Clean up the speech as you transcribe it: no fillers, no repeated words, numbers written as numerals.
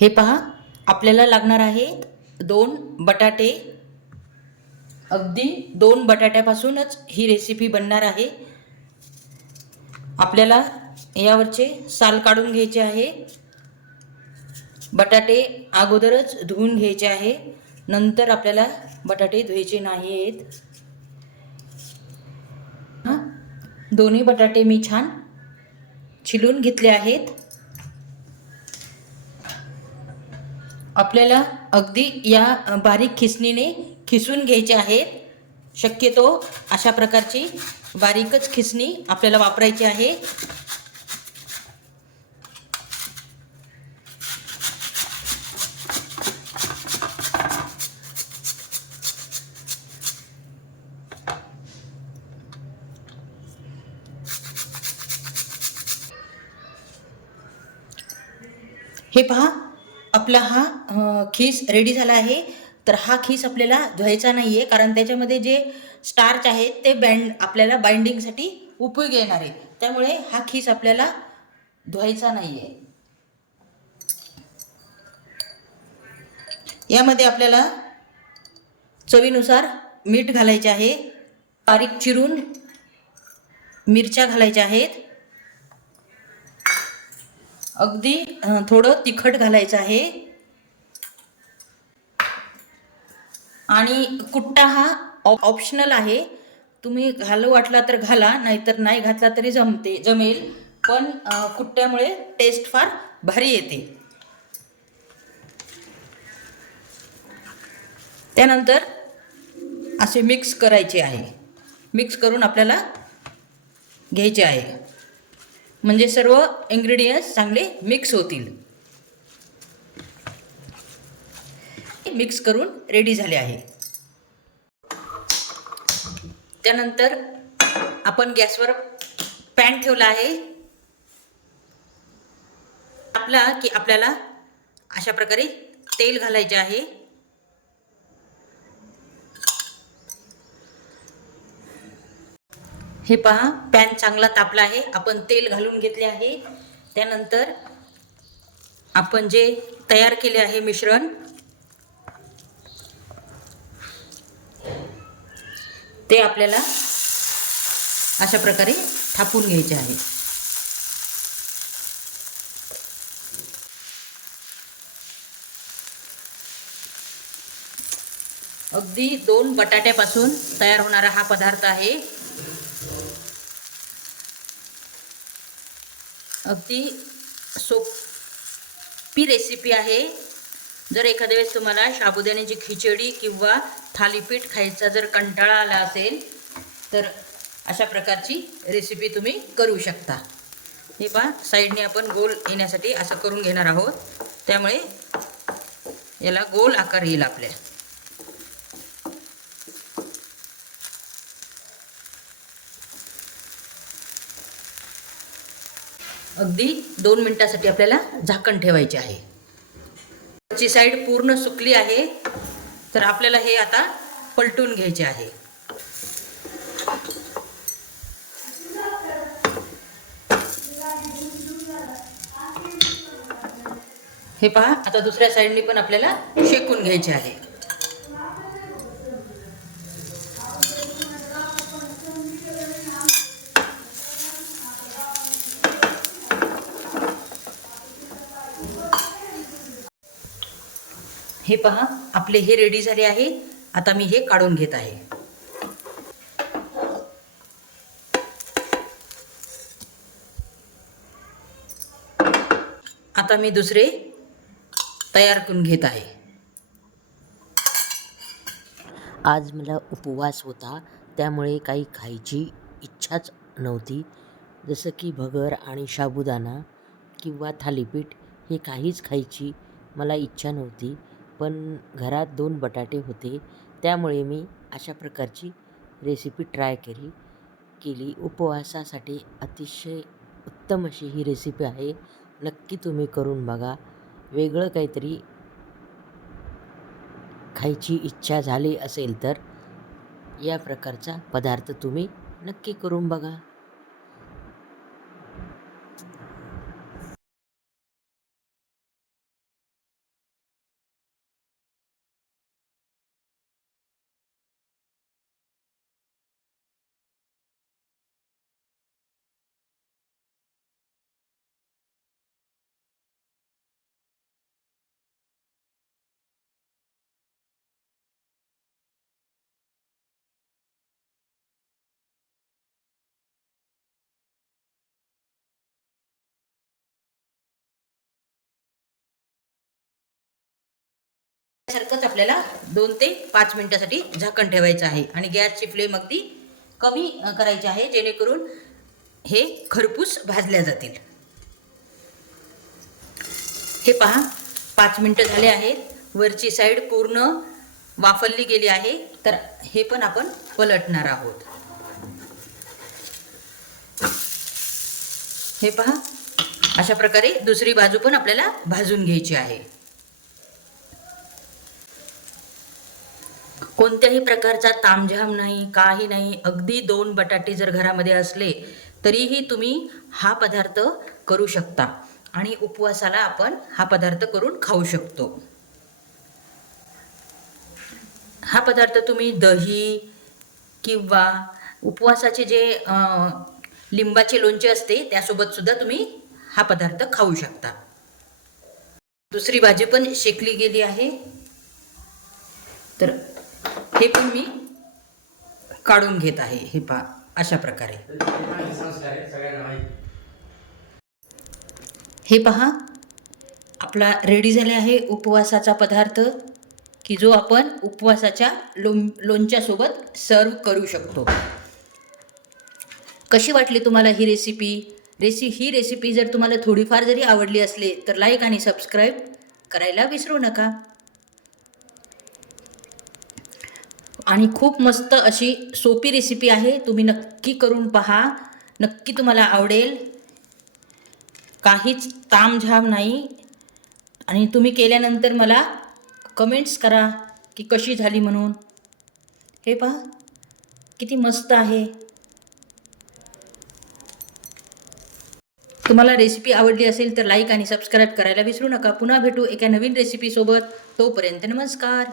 हे पहा, आपल्याला लागणार आहे 2 बटाटे. अगदी 2 बटाट्यापासूनच ही रेसिपी बनणार आहे. आपल्याला यावरचे साल काढून घ्यायचे आहे. बटाटे अगोदरच धुवून घ्यायचे आहे. नंतर आपल्याला बटाटे धुवायचे नाही आहेत. दोन्ही बटाटे मी छान छिलून घेतले आहेत. आपल्याला अगदी या बारीक खिसणीने खिसून घ्यायचे आहेत. शक्यतो अशा प्रकारची बारीकच खिसणी आपल्याला वापरायची आहे. हे पहा, आपला हा खीस रेडी झाला आहे. तर हा खीस आपल्याला धुवायचा नाही आहे, कारण त्याच्यामध्ये जे स्टार्च आहे ते आपल्याला बाइंडिंगसाठी उपयोगी येणार आहे. त्यामुळे हा खीस आपल्याला धुवायचा नाही आहे. यामध्ये आपल्याला चवीनुसार मीठ घालायचे आहे. बारीक चिरून मिरच्या घालायच्या आहेत. अगदी थोडं तिखट घालायचं आहे. आणि कुट्टा हा ऑप्शनल आहे. तुम्ही घालू वाटला तर घाला, नाहीतर नाही घातला तरी जमेल. पण कुट्ट्यामुळे टेस्ट फार भारी येते. त्यानंतर असे मिक्स करायचे आहे. मिक्स करून आपल्याला घ्यायचे आहे, म्हणजे सर्व इन्ग्रेडियंट्स चांगले मिक्स होतील. मिक्स करून रेडी झाले आहे. त्यानंतर आपण गॅसवर पॅन ठेवला आहे. आपल्याला अशा प्रकारे तेल घालायचे आहे. हे पहा, पॅन चांगला तापला आहे. आपण तेल घालून घेतले आहे. त्यानंतर आपण जे तयार केले आहे मिश्रण, ते आपल्याला अशा प्रकारे थापून घ्यायचे आहे. अगदी 2 बटाट्यापासून तयार होणारा हा पदार्थ आहे. अगदी सोपी रेसिपी आहे. जर एखाद्या वेळेस तुम्हाला साबुदाण्याची खिचडी किंवा थालीपीठ खायचा जर कंटाळा आला असेल, तर अशा प्रकारची रेसिपी तुम्ही करू शकता. हे पहा, साईडने आपण गोल येण्यासाठी असं करून घेणार आहोत. त्यामुळे याला गोल आकार येईल आपल्या. अगदी 2 मिनिटासाठी आपल्याला झाकण ठेवायचे आहे. वरची साईड पूर्ण सुकली आहे. तर आपल्याला हे आता पलटून घ्यायचे आहे. हे पहा, आता दुसऱ्या साईडनी पण आपल्याला शेकून घ्यायचे आहे. हे पहा, आपले हे रेडी झाले आहे. आता मी हे काढून घेत आहे. आता मी दुसरे तयार करून घेत आहे. आज मला उपवास होता, त्यामुळे काही खायची इच्छाच नव्हती. जसं की भगर आणि साबुदाणा किंवा थालीपीठ हे काहीच खायची मला इच्छा नव्हती. पण घरात 2 बटाटे होते, त्यामुळे मी अशा प्रकारची रेसिपी ट्राय केली. उपवासासाठी अतिशय उत्तम अशी ही रेसिपी आहे. नक्की तुम्ही करून बघा. वेगळं काहीतरी खायची इच्छा झाली असेल तर या प्रकारचा पदार्थ तुम्ही नक्की करून बघा. सारखंच आपल्याला 2 ते 5 मिनिटासाठी झाकण ठेवायचं आहे आणि गॅसची फ्लेम अगदी कमी करायची आहे, जेणेकरून हे खरपूस भाजल्या जातील. हे पहा 5 मिनिटं झाले आहेत. वरची साईड पूर्ण वाफरली गेली आहे. तर हे पण आपण पलटणार आहोत. हे पहा अशा प्रकारे दुसरी बाजू पण आपल्याला भाजून घ्यायची आहे. कोणत्याही प्रकारचा तामझाम नाही, काही नाही. अगदी 2 बटाटे जर घरामध्ये असले तरीही तुम्ही हा पदार्थ करू शकता आणि उपवासाला आपण हा पदार्थ करून खाऊ शकतो. हा पदार्थ तुम्ही दही किंवा उपवासाचे जे लिंबाचे लोणचे असते त्यासोबत सुद्धा तुम्ही हा पदार्थ खाऊ शकता. दुसरी भाजी पण शेकली गेली आहे. तर हे पण मी काढून घेत आहे. हे पहा अशा प्रकारे. हे पहा आपला रेडी झाले आहे उपवासाचा पदार्थ, की जो आपण उपवासाच्या लोणच्यासोबत सर्व करू शकतो. कशी वाटली तुम्हाला ही रेसिपी? ही रेसिपी जर तुम्हाला थोडीफार जरी आवडली असली तर लाईक आणि सबस्क्राईब करायला विसरू नका. आणि खूप मस्त अशी सोपी रेसिपी आहे. तुम्ही नक्की करून पहा, नक्की तुम्हाला आवडेल. काहीच तामझाम नाही. आणि तुम्ही केल्यानंतर मला कमेंट्स करा की कशी झाली म्हणून. हे पहा किती मस्त आहे. तुम्हाला रेसिपी आवडली असेल तर लाईक आणि सबस्क्राईब करायला विसरू नका. पुन्हा भेटू एका नवीन रेसिपीसोबत. तोपर्यंत नमस्कार.